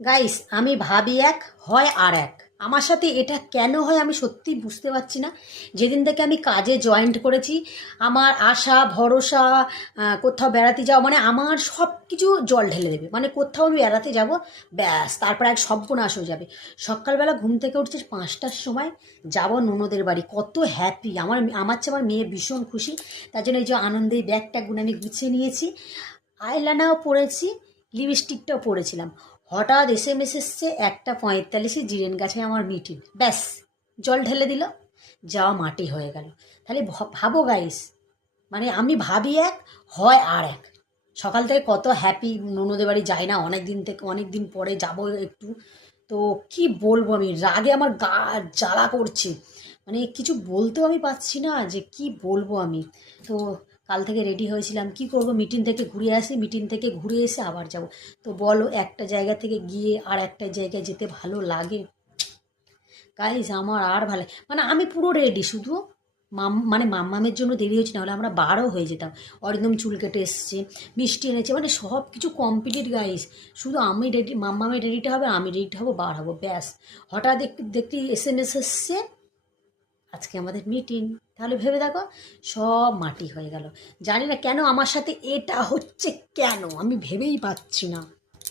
Guys, আমি ভাবি এক, হয় আর এক। আমার সাথে এটা কেন হয় আমি সত্যিই বুঝতে পারছি না। যেদিন থেকে আমি কাজে জয়েন্ট করেছি, আমার আশা ভরসা, কোথাও বেড়াতে যাওয়া মানে আমার সব কিছু জল ঢেলে দেবে। মানে কোথাও আমি বেড়াতে যাব, ব্যাস তারপর এক সর্বনাশ হয়ে যাবে। সকালবেলা ঘুম থেকে উঠছে 5টার সময়, যাব ননদের বাড়ি। কত হ্যাপি! আমার চেয়ে আমার মেয়ে ভীষণ খুশি। তার জন্য এই যে আনন্দে ব্যাগটা গুনে আমি গুছিয়ে নিয়েছি, আইলানাও পরেছি, লিপস্টিকটাও পরেছিলাম। হঠাৎ এসএমএস এসছে 1:45 জিরেন গাছে আমার মিটিং। ব্যাস, জল ঢেলে দিল, যাওয়া মাটি হয়ে গেল। তাহলে ভাবো গাইস, মানে আমি ভাবি এক, হয় আর এক। সকাল থেকে কত হ্যাপি, ননদের বাড়ি যাই না অনেক দিন থেকে, অনেক দিন পরে যাব একটু। তো কি বলবো, আমি রাগে আমার গা জ্বালা করছে। মানে কিছু বলতেও আমি পাচ্ছি না যে কি বলবো আমি। তো কাল থেকে রেডি হয়েছিলাম, কি করব, মিটিং থেকে ঘুরে আসি, মিটিং থেকে ঘুরে এসে আবার যাব। তো বলো, একটা জায়গা থেকে গিয়ে আর একটা জায়গায় যেতে ভালো লাগে? গাইজ আমার আর ভালো মানে আমি পুরো রেডি, শুধু মানে মাম্মামের জন্য দেরি হচ্ছে, নাহলে আমরা বারও হয়ে যেতাম। অরিন্দম চুল কেটে এসছে, মিষ্টি এনেছে, মানে সব কিছু কমপ্লিট গাইজ। শুধু আমি রেডি, মাম্মামের রেডিটা হবে, আমি রেডি হবো, বার হবো, ব্যাস। হঠাৎ দেখতে এসএমএস এসছে, আজকে আমাদের মিটিং। তাহলে ভেবে দেখো, সব মাটি হয়ে গেল। জানি না কেন আমার সাথে এটা হচ্ছে, কেন আমি ভেবেই পাচ্ছি না।